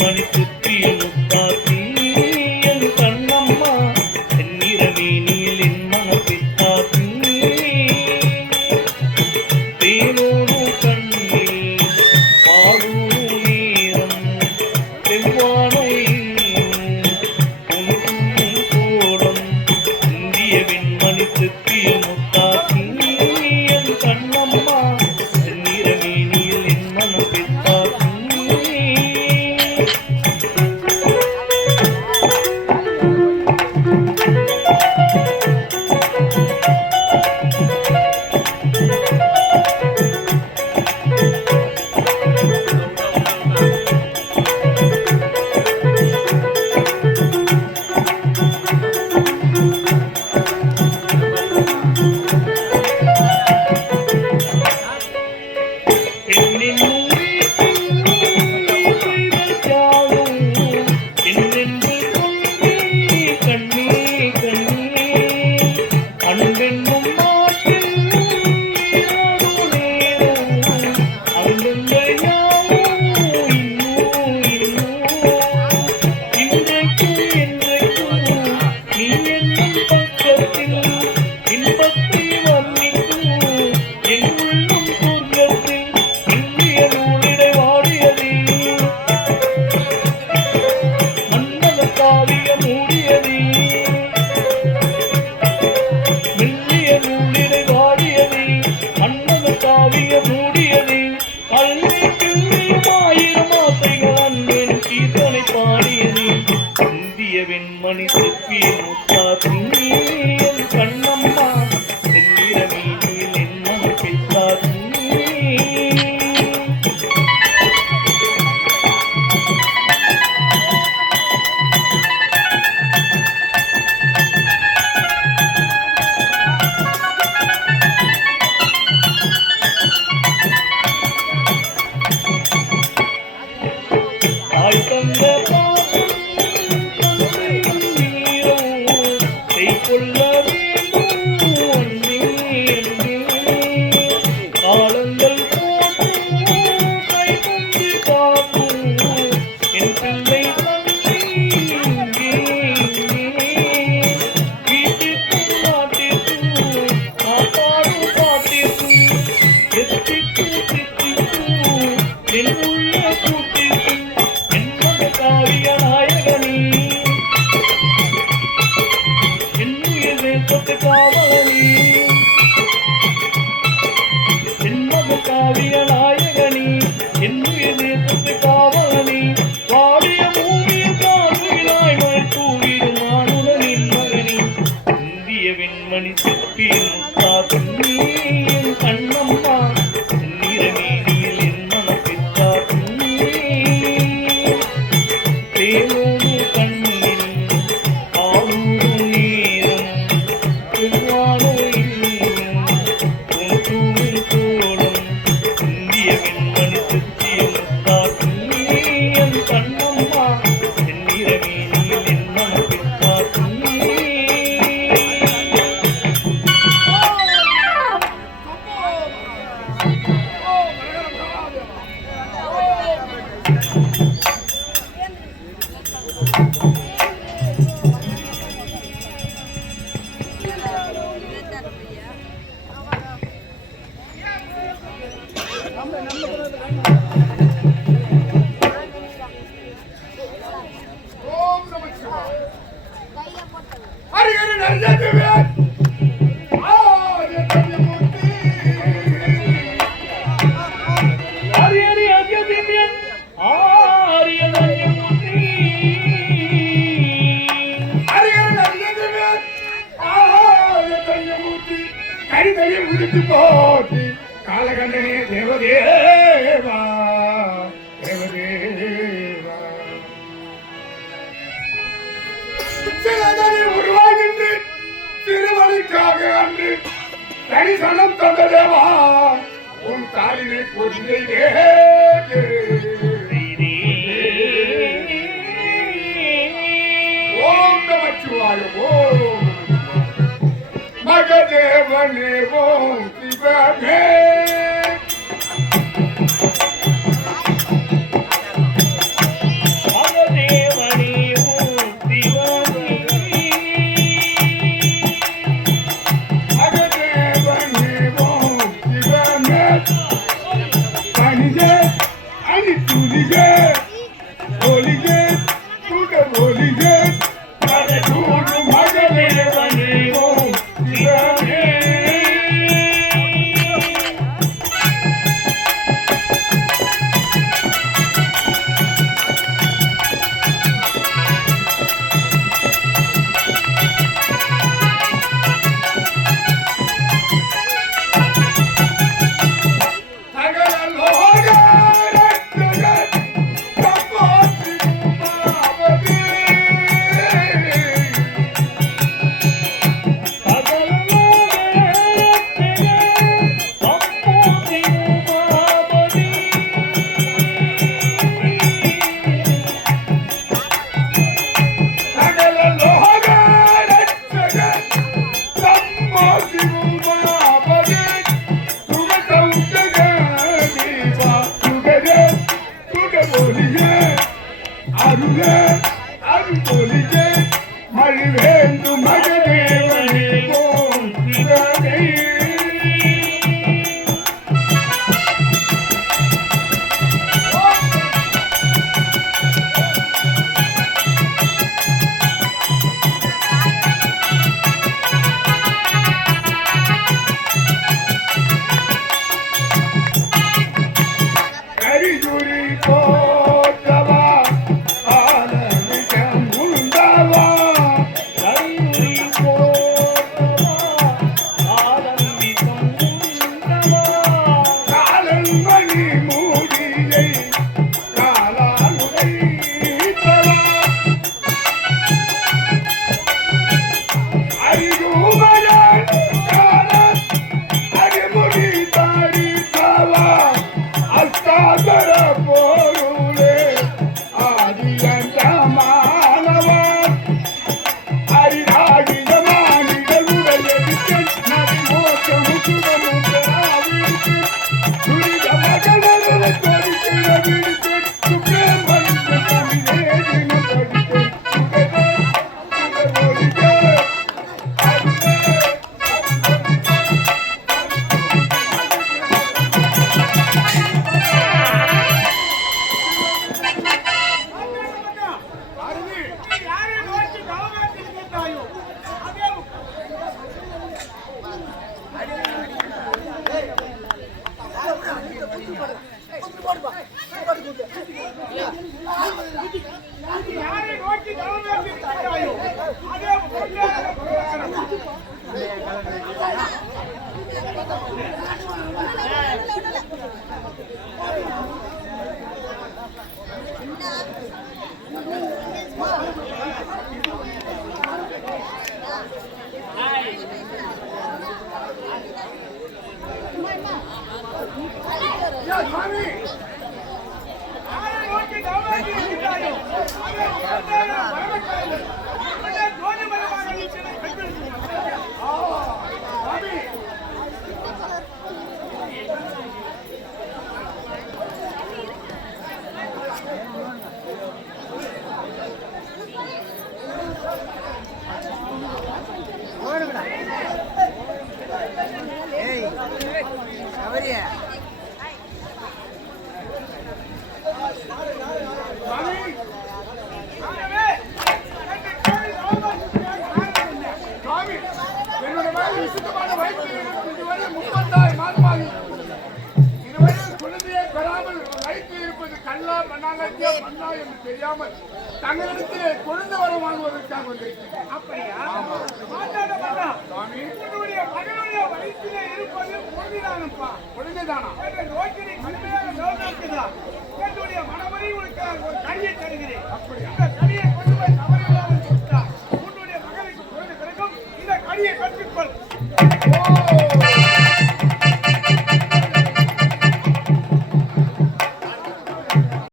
money. முத்தி முத்தி கரிதலில் விழுத்து போட்டி காலகண்டனே தேவதே. சிலதனை உருவாகின்ற சிறுவனுக்காக அன்று தரிசனம் தந்ததேவா. உன் தாயினை பொருந்தே Mother, never, never, never, never, নিজে আমি তুই নিজে Thank you. யாரை தெரியாமல் தங்களிடத்திலே குழந்தை வர வாழ்வதற்காக வந்திருக்கிறேன் அப்படியா? சாமி உன்னுடைய மகனுடைய வயிற்றிலே இருப்பது குழந்தைதானப்பா குழந்தைதானா ரோஜினி கடுமையாக நோக்கிறதா என்னுடைய மனமறி உனக்கு ஒரு கனியை தருகிறேன். அப்படியா? இந்த கனியை கொண்டு போய் தவறில்லாமல் உன்னுடைய மகனுக்கு குழந்தை கிடைக்கும். இந்த கற்றுக்கொள்.